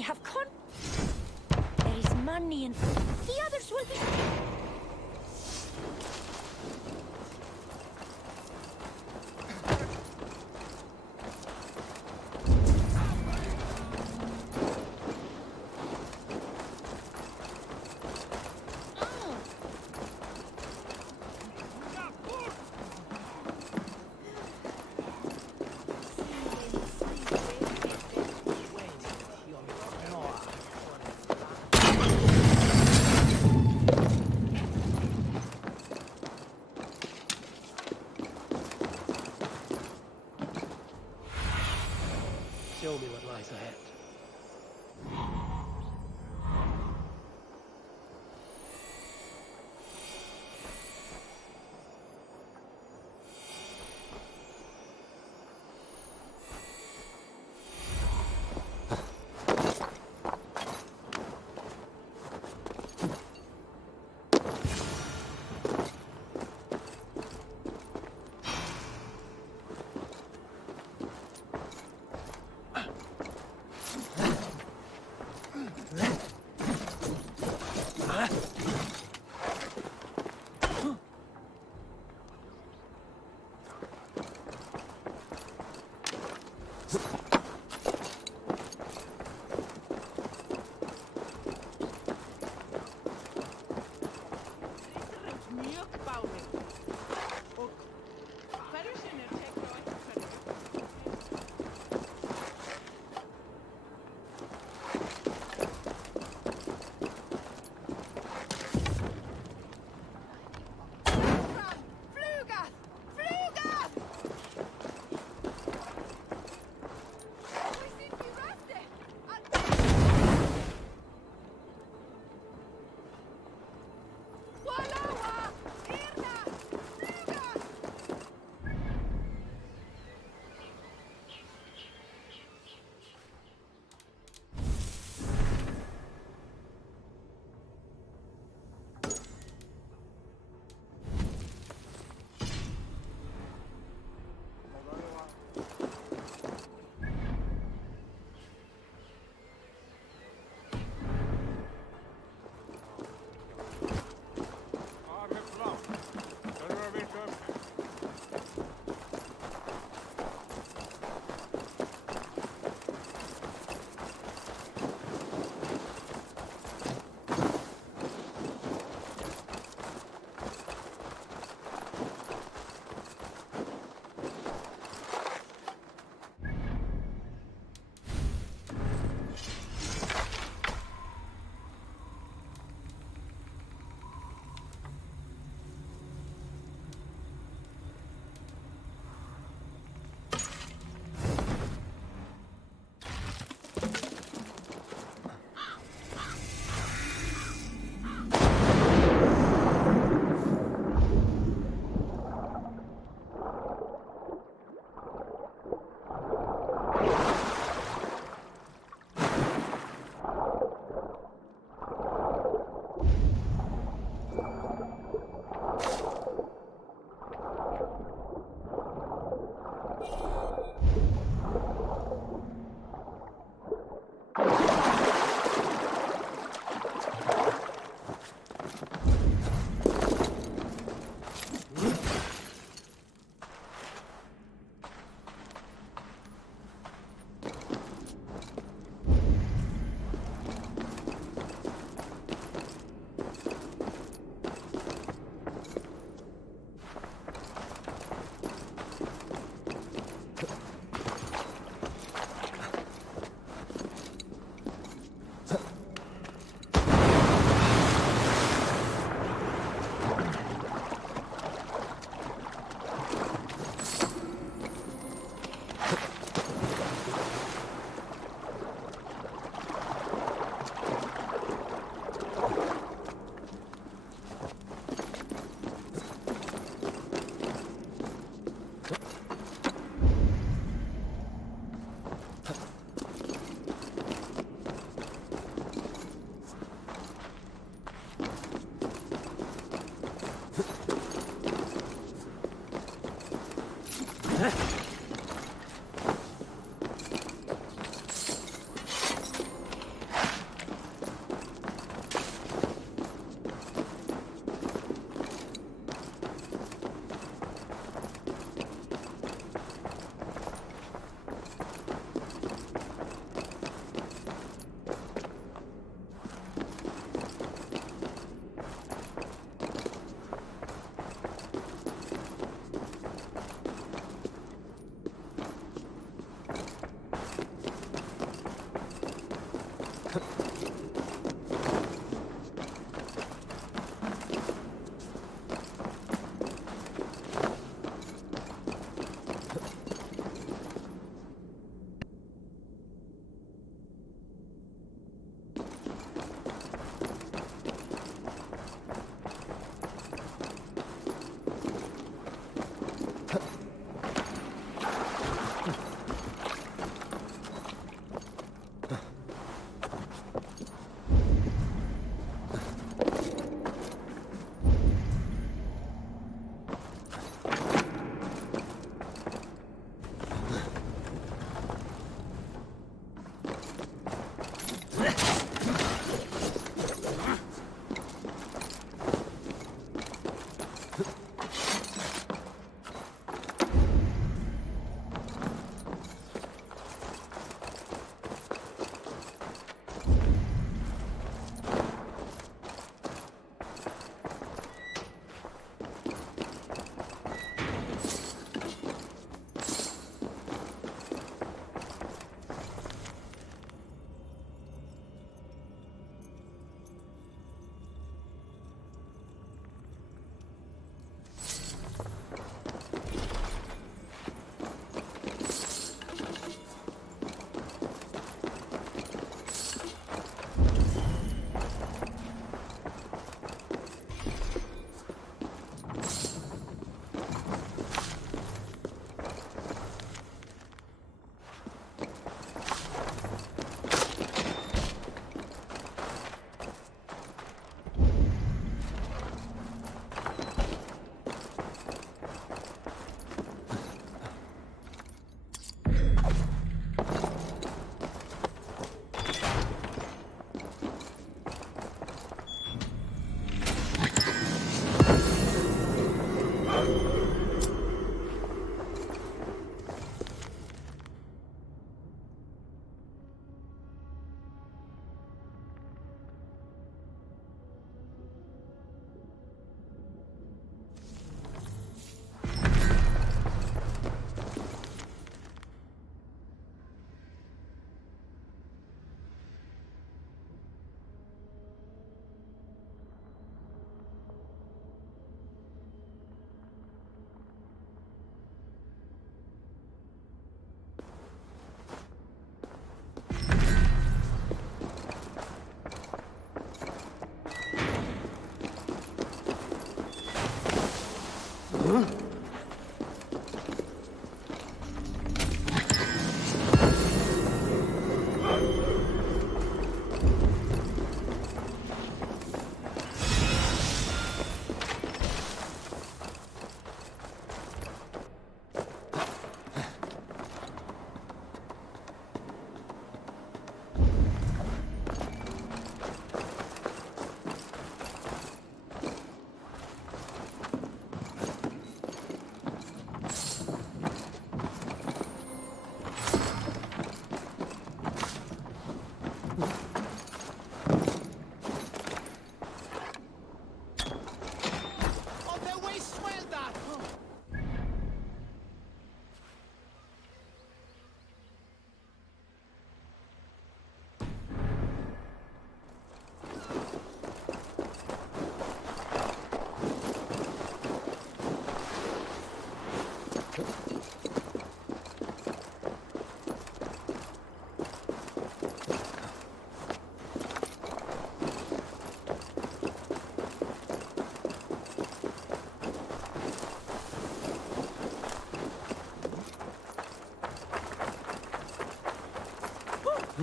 have there is money and the others will be...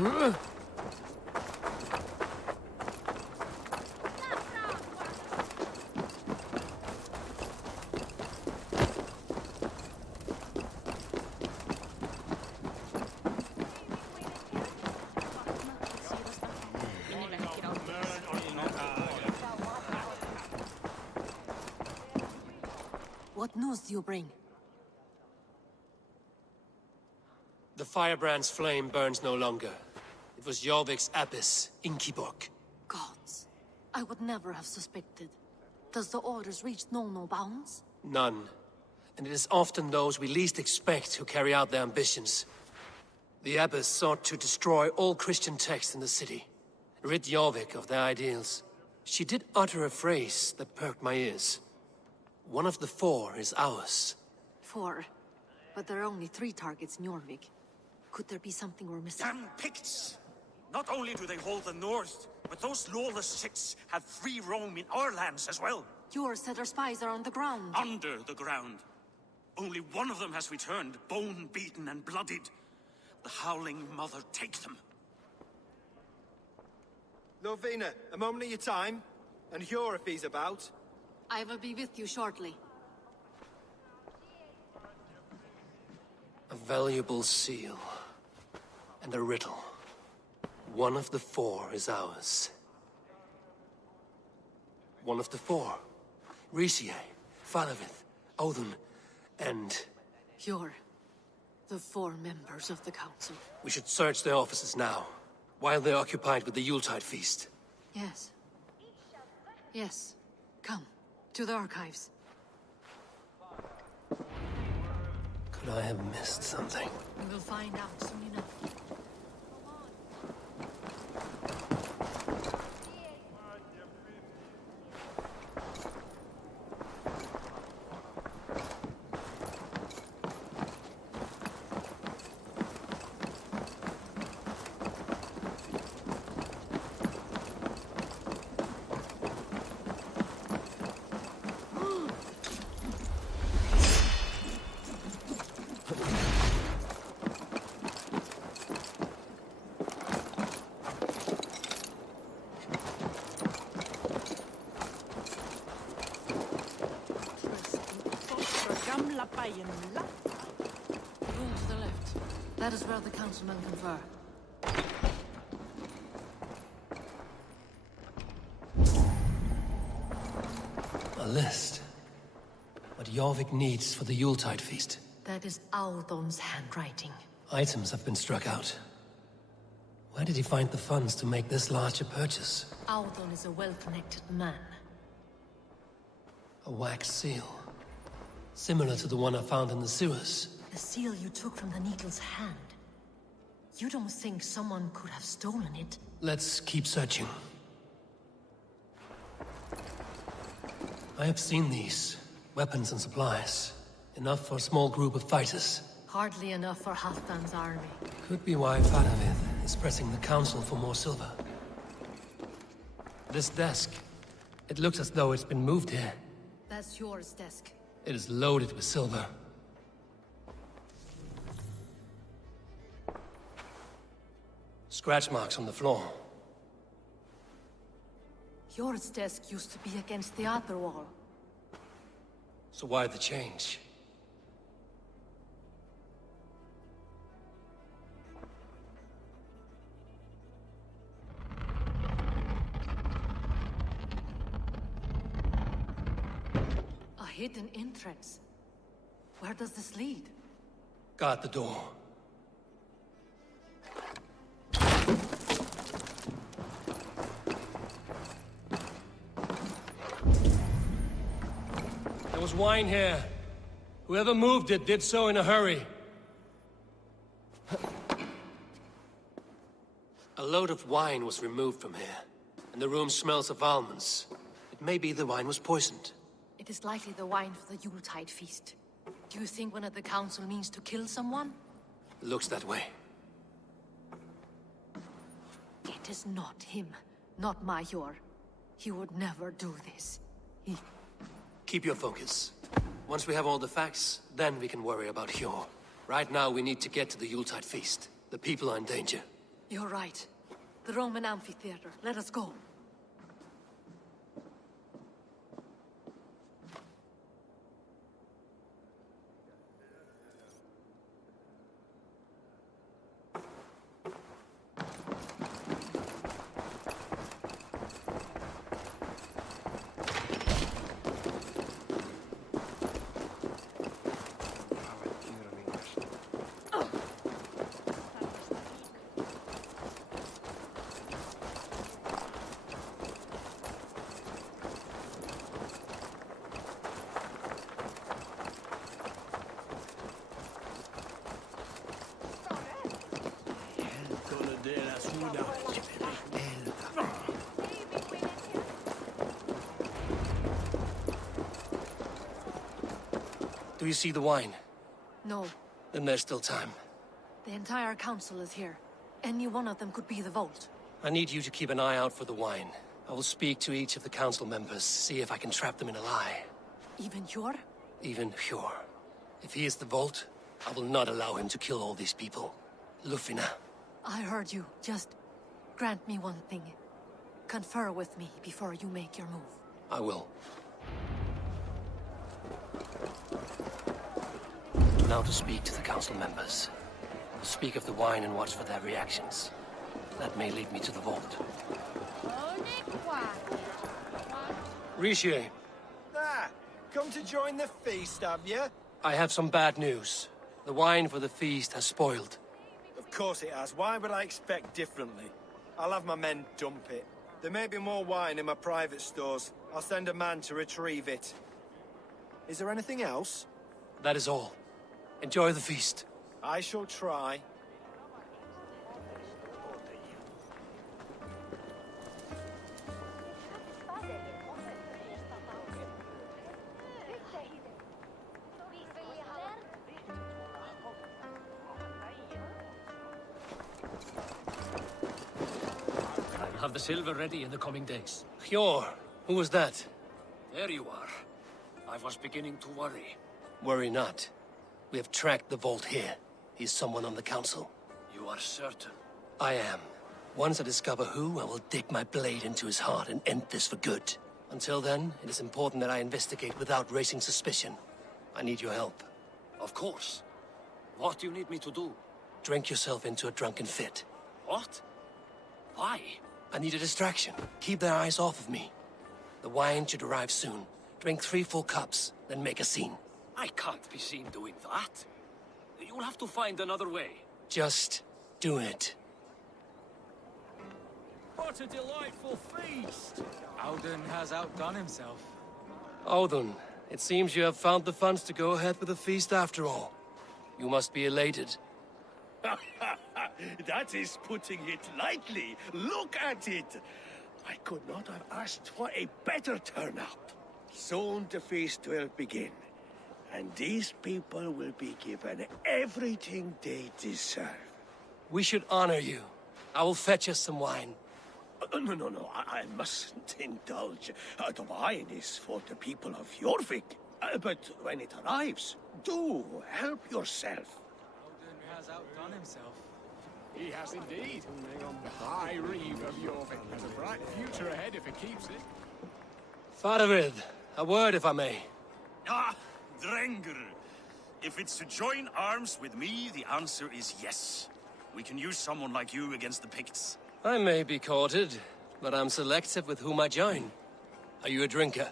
What news do you bring? The firebrand's flame burns no longer. It was Jorvik's abyss, Inkiborg. Gods. I would never have suspected. Does the orders reach no bounds? None. And it is often those we least expect who carry out their ambitions. The abbess sought to destroy all Christian texts in the city, rid Jorvik of their ideals. She did utter a phrase that perked my ears. One of the four is ours. 4. But there are only 3 targets in Jorvik. Could there be something we're missing? Damn Picts! Not only do they hold the north, but those lawless shits have free roam in our lands as well. Yours said our spies are on the ground. Under the ground. Only one of them has returned, bone-beaten and bloodied. The Howling Mother take them. Lovina, a moment of your time, and Hjor if he's about. I will be with you shortly. A valuable seal. And a riddle. One of the 4 is ours. One of the 4. Risie, Falavith, Odin, and... You're the 4 members of the council. We should search their offices now, while they're occupied with the Yuletide feast. Yes. Yes. Come, to the archives. Could I have missed something? We will find out soon enough. Room to the left. That is where the councilmen confer. A list. What Jorvik needs for the Yuletide feast. That is Audon's handwriting. Items have been struck out. Where did he find the funds to make this large a purchase? Audon is a well-connected man. A wax seal. Similar to the one I found in the sewers. The seal you took from the Needle's hand. You don't think someone could have stolen it? Let's keep searching. I have seen these. Weapons and supplies. Enough for a small group of fighters. Hardly enough for Halfdan's army. Could be why Faravith is pressing the council for more silver. This desk. It looks as though it's been moved here. That's yours desk. It is loaded with silver. Scratch marks on the floor. Yours desk used to be against the other wall. So why the change? A hidden entrance. Where does this lead? Guard the door. There was wine here. Whoever moved it did so in a hurry. A load of wine was removed from here, and the room smells of almonds. It may be the wine was poisoned. It is likely the wine for the Yuletide feast. Do you think one of the council means to kill someone? Looks that way. It is not him, not Major. He would never do this. He... Keep your focus. Once we have all the facts, then we can worry about Hjor. Right now, we need to get to the Yuletide feast. The people are in danger. You're right. The Roman amphitheater. Let us go. Do you see the wine? No. Then there's still time. The entire council is here. Any one of them could be the Vault. I need you to keep an eye out for the wine. I will speak to each of the council members, see if I can trap them in a lie. Even Hjor? Even Hjor. If he is the Vault, I will not allow him to kill all these people. Lufina. I heard you. Just grant me one thing. Confer with me before you make your move. I will. Now to speak to the council members. Speak of the wine and watch for their reactions. That may lead me to the Vault. Rishi, Ah, come to join the feast, have you? I have some bad news. The wine for the feast has spoiled. Of course it has. Why would I expect differently? I'll have my men dump it. There may be more wine in my private stores. I'll send a man to retrieve it. Is there anything else? That is all. Enjoy the feast. I shall try. I'll have the silver ready in the coming days. Hjor, who was that? There you are. I was beginning to worry. Worry not. We have tracked the Vault here. He's someone on the council. You are certain? I am. Once I discover who, I will dig my blade into his heart and end this for good. Until then, it is important that I investigate without raising suspicion. I need your help. Of course. What do you need me to do? Drink yourself into a drunken fit. What? Why? I need a distraction. Keep their eyes off of me. The wine should arrive soon. Drink 3 full cups, then make a scene. I can't be seen doing that. You'll have to find another way. Just do it. What a delightful feast! Alden has outdone himself. Audun, it seems you have found the funds to go ahead with the feast after all. You must be elated. That is putting it lightly. Look at it. I could not have asked for a better turnout. Soon the feast will begin. And these people will be given everything they deserve. We should honor you. I will fetch us some wine. No, I mustn't indulge. The wine is for the people of Jorvik. But when it arrives, do help yourself. Alden has outdone himself. He has indeed. The High Reeve of Jorvik has a bright future ahead if he keeps it. Faravid, a word if I may. Ah, Drengr. If it's to join arms with me, the answer is yes. We can use someone like you against the Picts. I may be courted, but I'm selective with whom I join. Are you a drinker?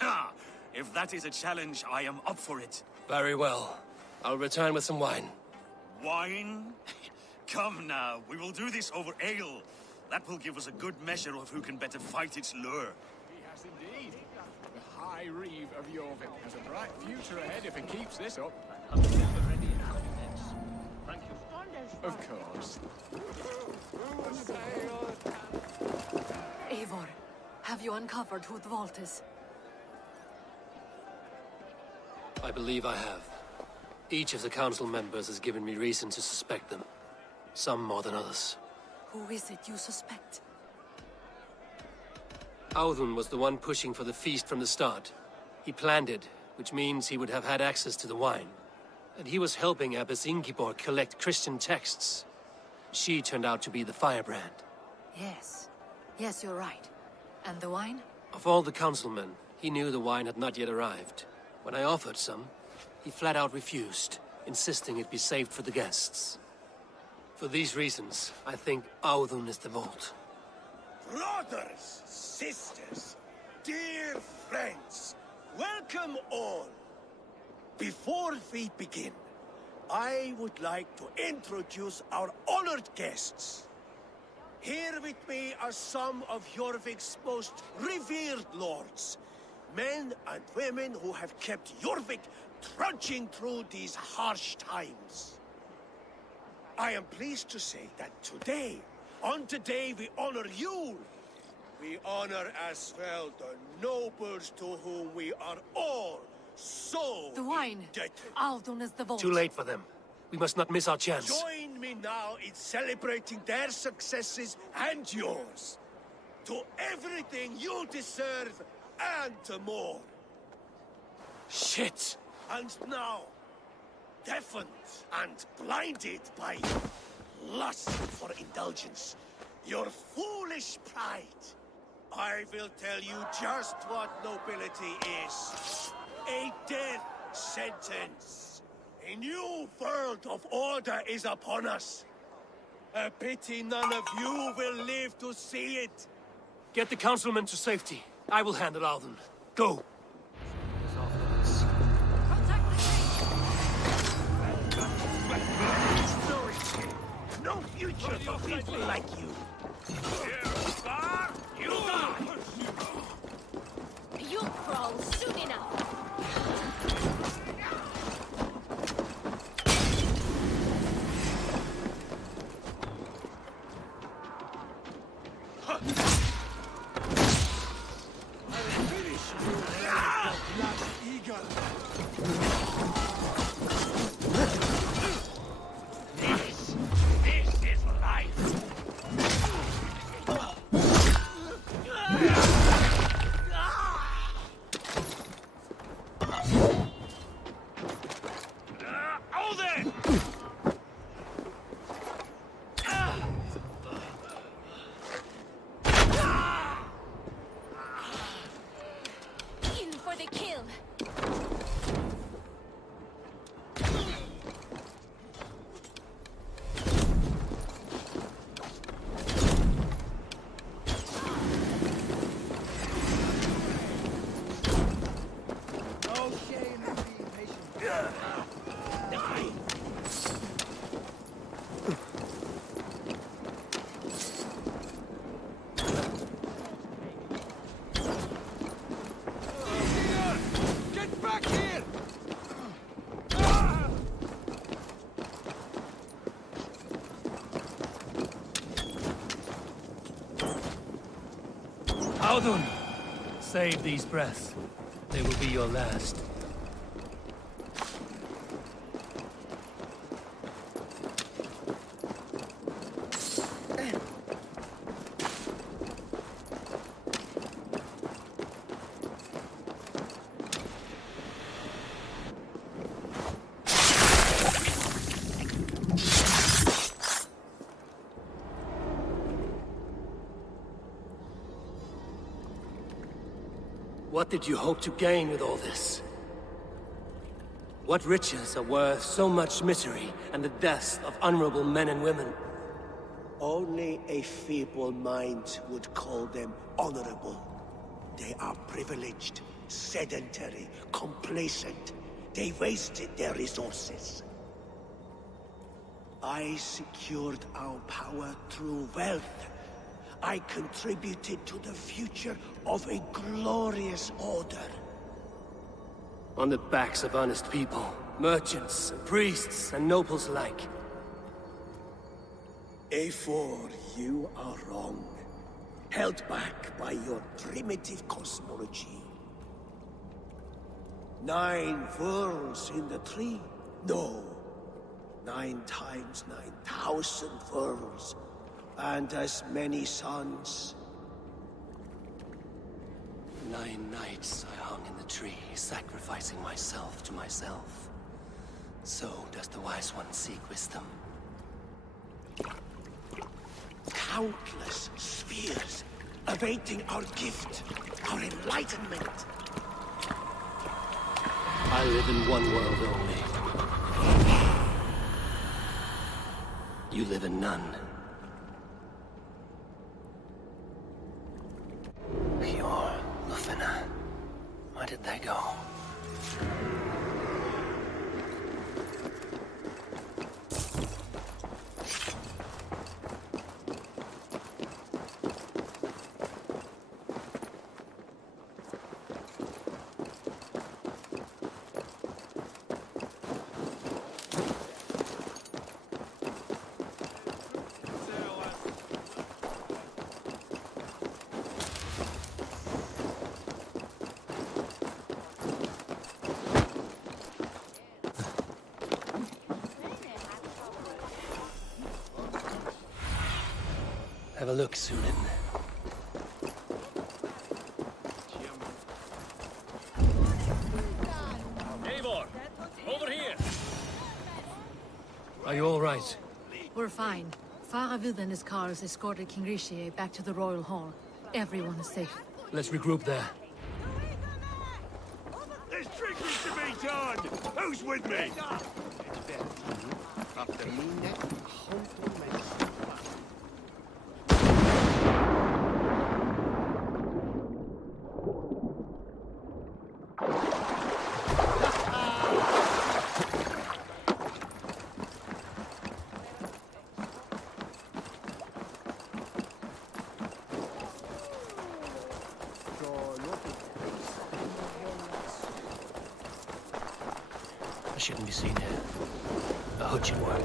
Ha! If that is a challenge, I am up for it. Very well. I'll return with some wine. Wine? Come now, we will do this over ale. That will give us a good measure of who can better fight its lure. He has indeed. The High Reeve of Jorvik has a bright future ahead if he keeps this up. Have the silver ready in the coming days. Thank you. Of course. Eivor, have you uncovered who the Vault is? I believe I have. Each of the council members has given me reason to suspect them. Some more than others. Who is it you suspect? Audun was the one pushing for the feast from the start. He planned it, which means he would have had access to the wine. And he was helping Abbess Ingeborg collect Christian texts. She turned out to be the firebrand. Yes. Yes, you're right. And the wine? Of all the councilmen, he knew the wine had not yet arrived. When I offered some, he flat out refused, insisting it be saved for the guests. For these reasons, I think Audun is the vault. Brothers, sisters, dear friends, welcome all. Before we begin, I would like to introduce our honored guests. Here with me are some of Jorvik's most revered lords. Men and women who have kept Jorvik trudging through these harsh times. I am pleased to say that today, on today we honor you. We honor as well the nobles to whom we are all so The wine! indebted. Audun is the vault. Too late for them. We must not miss our chance. Join me now in celebrating their successes and yours. To everything you deserve and more. Shit! And now, deafened and blinded by lust for indulgence, your foolish pride, I will tell you just what nobility is. A death sentence. A new world of order is upon us. A pity none of you will live to see it. Get the councilmen to safety. I will handle Audun. Go! Contact the No future for people like you. You die! You'll crawl soon enough. This is life! Oh then! In for the kill. No shame in being patient. Get back here! Audun! Save these breaths. They will be your last. What did you hope to gain with all this? What riches are worth so much misery and the deaths of honorable men and women? Only a feeble mind would call them honorable. They are privileged, sedentary, complacent. They wasted their resources. I secured our power through wealth. I contributed to the future of a glorious order. On the backs of honest people, merchants, and priests, and nobles alike. A4, you are wrong. Held back by your primitive cosmology. 9 worlds in the tree? No. 9 times 9,000 worlds. And as many suns. 9 nights I hung in the tree, sacrificing myself to myself. So does the Wise One seek wisdom. countless spheres, awaiting our gift, our enlightenment. I live in one world only. You live in none. Pure Lufina. Where did they go? Have a look, Sunan. Eivor, over here. Are you all right? We're fine. Faravid and his cars escorted King Rishi back to the Royal Hall. Everyone is safe. Let's regroup there. There's drinking to be done! Who's with me? I shouldn't be seen here. A hood should work.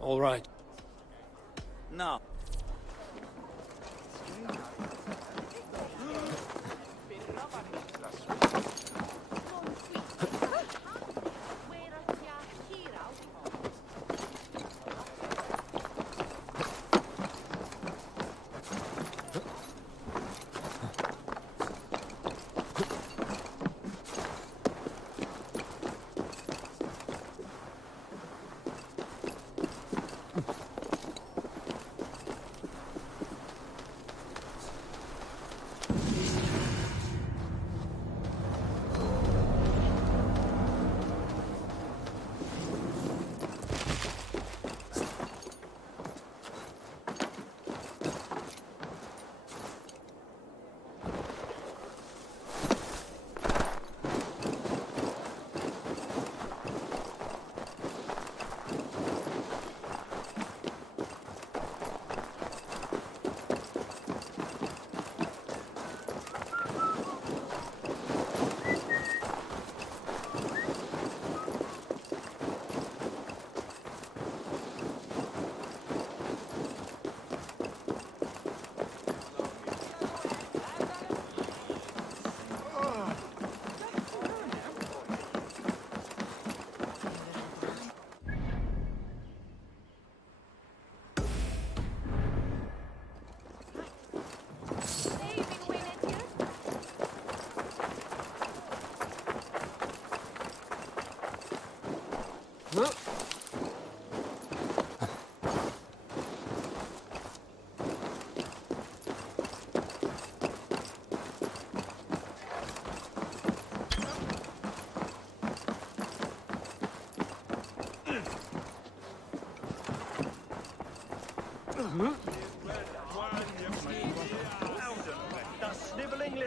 All right. Now.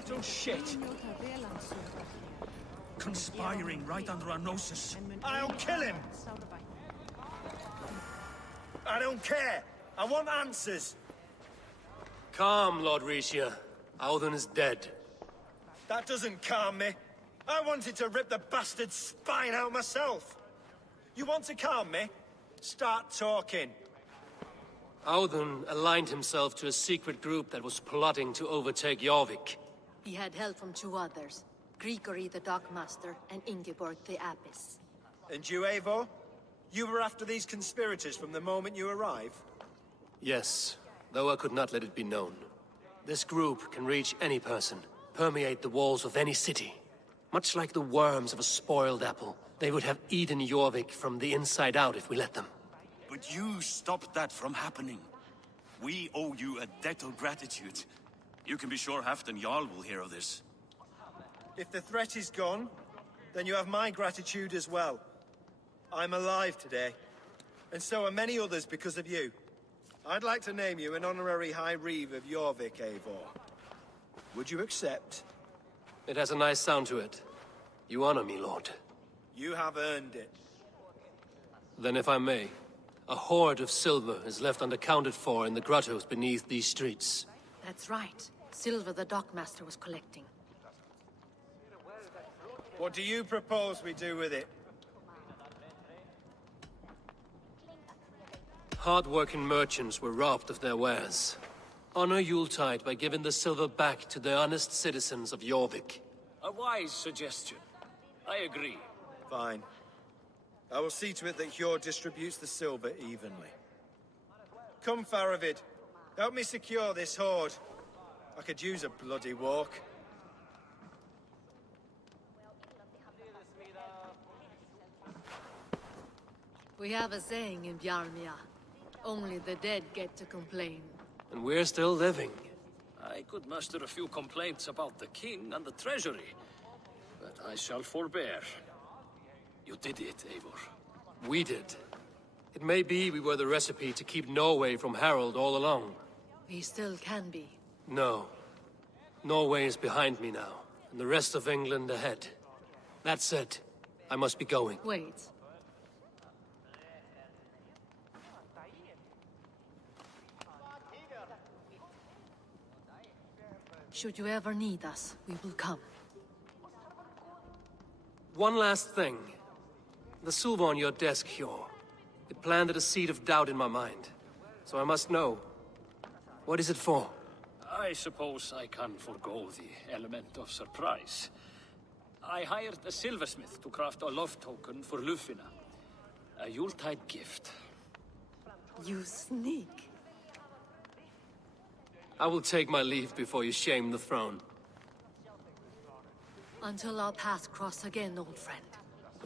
little shit. Conspiring right under our noses. I'll kill him! I don't care! I want answers! Calm, Lord Rishia. Audun is dead. That doesn't calm me. I wanted to rip the bastard's spine out myself. You want to calm me? Start talking. Audun aligned himself to a secret group that was plotting to overtake Jorvik. He had help from two others, Grigory the Dockmaster and Ingeborg the Abbess. And you, Eivor? You were after these conspirators from the moment you arrived? Yes, though I could not let it be known. This group can reach any person, permeate the walls of any city. Much like the worms of a spoiled apple, they would have eaten Jorvik from the inside out if we let them. But you stopped that from happening. We owe you a debt of gratitude. You can be sure Halfdan Jarl will hear of this. If the threat is gone, then you have my gratitude as well. I'm alive today, and so are many others because of you. I'd like to name you an honorary High Reeve of Jorvik, Eivor. Would you accept? It has a nice sound to it. You honor me, Lord. You have earned it. Then if I may, a hoard of silver is left unaccounted for in the grottos beneath these streets. That's right. Silver the Dockmaster was collecting. What do you propose we do with it? Hard-working merchants were robbed of their wares. Honor Yuletide by giving the silver back to the honest citizens of Jorvik. A wise suggestion. I agree. Fine. I will see to it that Hjord distributes the silver evenly. Come, Faravid. Help me secure this hoard. I could use a bloody walk. We have a saying in Bjarmia. Only the dead get to complain. And we're still living. I could muster a few complaints about the king and the treasury, but I shall forbear. You did it, Eivor. We did. It may be we were the recipe to keep Norway from Harald all along. We still can be. No. Norway is behind me now, and the rest of England ahead. That said, I must be going. Wait. Should you ever need us, we will come. One last thing. The silver on your desk, Hjor. It planted a seed of doubt in my mind. So I must know. What is it for? I suppose I can forego the element of surprise. I hired a silversmith to craft a love token for Lufina. A Yuletide gift. You sneak. I will take my leave before you shame the throne. Until our paths cross again, old friend.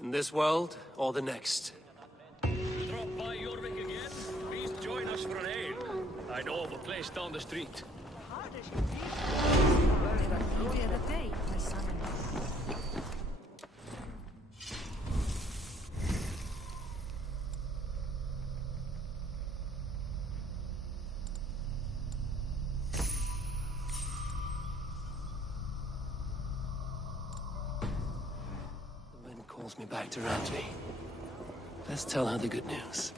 In this world, or the next. Drop by Jorvik again? Please join us for an ale. I know of a place down the street. Calls me back to Randvi. Let's tell her the good news.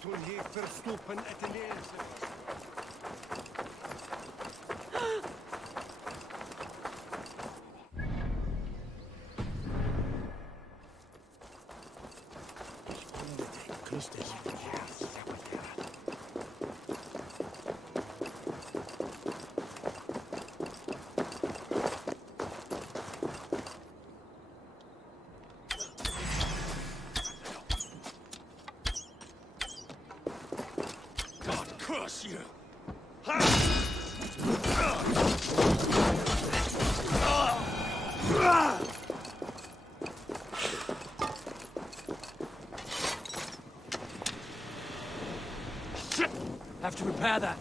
Toen hier verstoppen het lezen. Christus. Curse you! Have to repair that.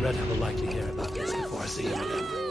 Red will likely hear about this before I see him again.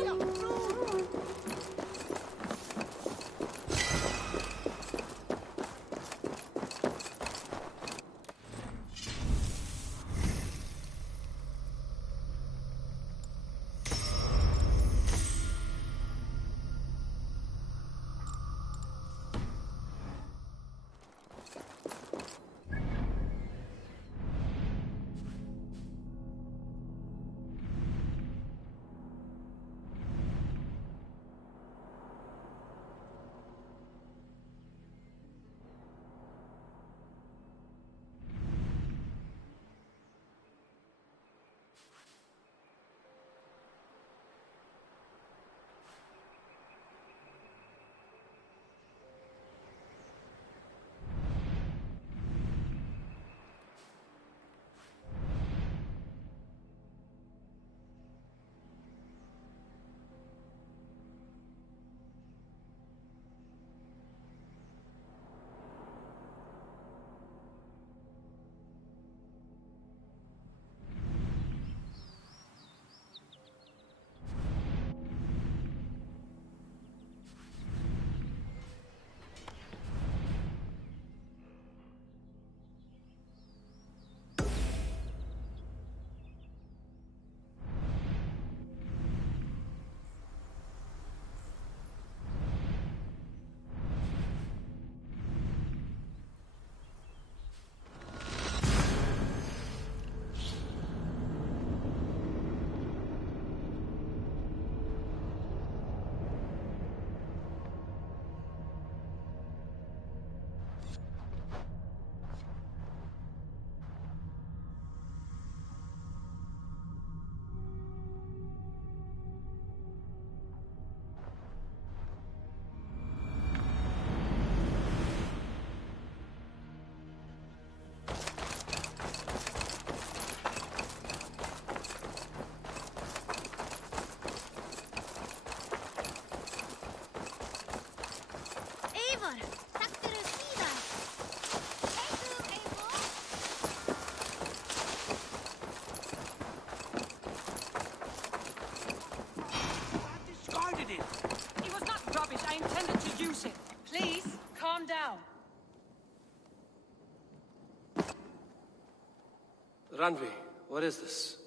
Randvi, what is this?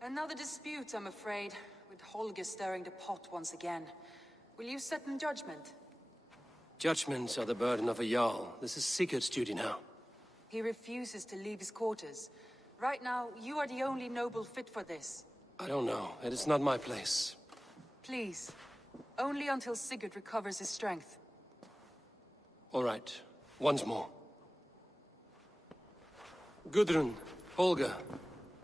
Another dispute, I'm afraid. with Holger stirring the pot once again. Will you set in judgment? Judgments are the burden of a Jarl. This is Sigurd's duty now. He refuses to leave his quarters. Right now, you are the only noble fit for this. I don't know. It is not my place. Please. Only until Sigurd recovers his strength. All right. Once more. Gudrun, Holger,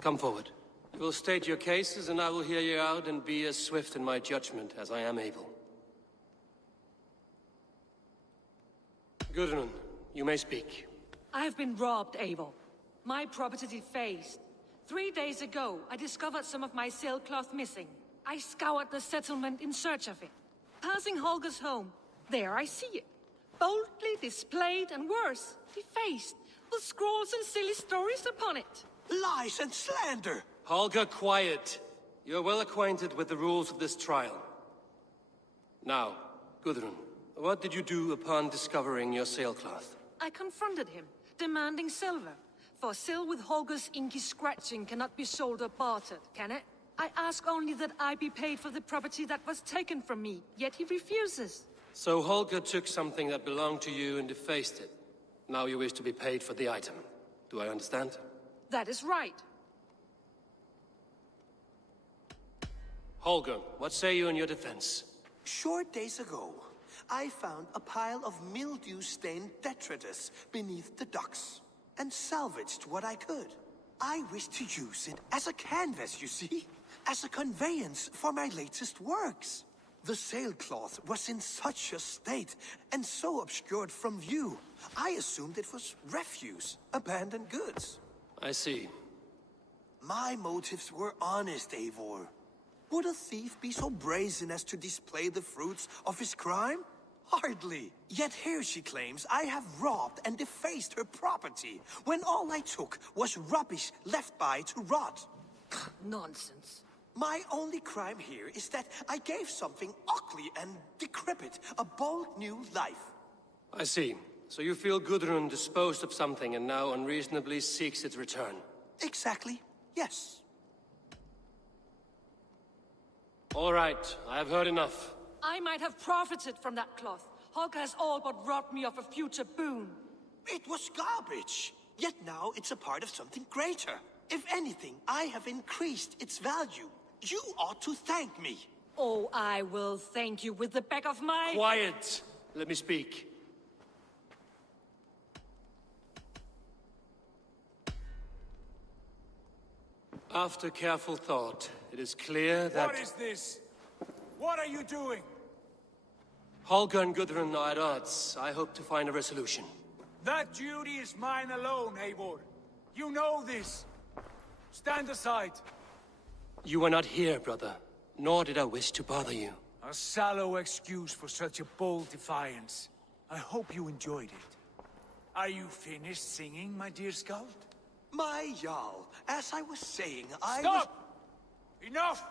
come forward. You will state your cases, and I will hear you out and be as swift in my judgment as I am able. Gudrun, you may speak. I have been robbed, Eivor. My property defaced. 3 days ago, I discovered some of my sailcloth missing. I scoured the settlement in search of it. Passing Holger's home, there I see it. Boldly displayed and worse, defaced, with scrolls and silly stories upon it. Lies and slander! Holger, quiet. You're well acquainted with the rules of this trial. Now, Gudrun, what did you do upon discovering your sailcloth? I confronted him, demanding silver. For sil with Holger's inky scratching cannot be sold or bartered, can it? I ask only that I be paid for the property that was taken from me, yet he refuses. So Holger took something that belonged to you and defaced it. Now you wish to be paid for the item. Do I understand? That is right. Holger, what say you in your defense? Short days ago, I found a pile of mildew-stained detritus beneath the docks, and salvaged what I could. I wish to use it as a canvas, you see? As a conveyance for my latest works. The sailcloth was in such a state, and so obscured from view, I assumed it was refuse, abandoned goods. I see. My motives were honest, Eivor. Would a thief be so brazen as to display the fruits of his crime? Hardly. Yet here she claims I have robbed and defaced her property, when all I took was rubbish left by to rot. Nonsense. My only crime here is that I gave something ugly and decrepit a bold new life. I see. So you feel Gudrun disposed of something and now unreasonably seeks its return? Exactly, yes. All right, I have heard enough. I might have profited from that cloth. Holger has all but robbed me of a future boon. It was garbage. Yet now it's a part of something greater. If anything, I have increased its value. You ought to thank me. Oh, I will thank you with the back of my... Quiet! Let me speak. After careful thought, it is clear that... What is this? What are you doing? Holger and Gudrun are at odds. I hope to find a resolution. That duty is mine alone, Eivor. You know this. Stand aside. You are not here, brother. Nor did I wish to bother you. A sallow excuse for such a bold defiance. I hope you enjoyed it. Are you finished singing, my dear scout? My Jarl, as I was saying, Stop! Enough!